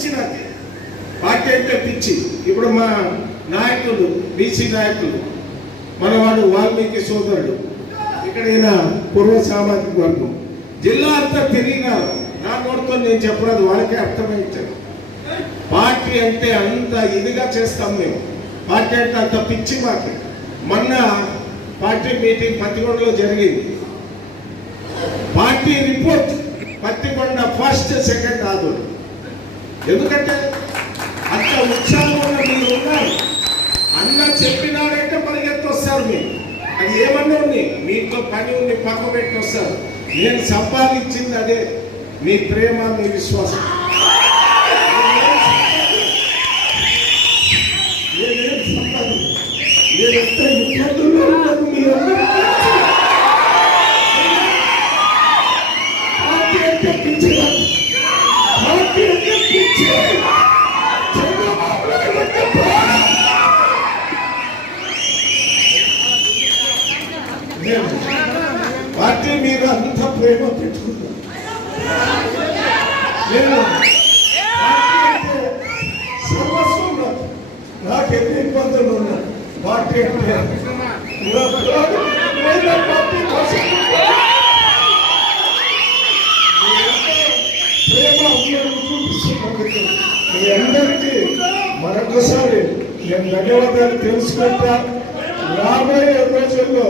పిచ్చి నాకు పార్టీ అంటే పిచ్చి. ఇప్పుడు మా నాయకులు బీసీ నాయకులు మనవాడు వాల్మీకి సోదరుడు ఇక్కడ ఈయన పూర్వ సామాజిక వర్గం. జిల్లా అంతా తిరిగినారు నా నోటితో నేను చెప్పరాదు వాళ్ళకే అర్థమైంచారు పార్టీ అంటే అంత ఇదిగా చేస్తాం మేము. పార్టీ అంటే అంత పిచ్చి మాకు మొన్న పార్టీ మీటింగ్ పత్తికొండలో జరిగింది. Party report Pattikonda first second ఆదోడు ఎందుకంటే అంత ఉత్సాహం ఉన్న మీరు ఉన్నారు. అన్న చెప్పినాడంటే పరిగెత్తి వస్తారు మీరు. అది ఏమన్నా ఉంది? మీతో పని ఉండి పక్క పెట్టి వస్తారు నేను సంపాదించింది అదే. మీ ప్రేమ మీ విశ్వాసం. నేనేం సంపాదించను. నేను ఎంత ఇబ్బందుల్లో ఉన్నాను మీ అందరికీ తెలుసు. పార్టీ అంటే పిచ్చి నాకు. పార్టీ అంటే పిచ్చి. చంద్రబాబు నాయుడు అంటే ప్రాణం. నేను పార్టీ మీద అంత ప్రేమ పెట్టుకున్నాను నేను సర్వస్వం నాకు. నాకు ఎన్ని ఇబ్బందులు ఉన్నాయి పార్టీ అంటే మీ అందరికీ మరొకసారి నేను ధన్యవాదాలు తెలుసుకుంటా రాబోయే రోజుల్లో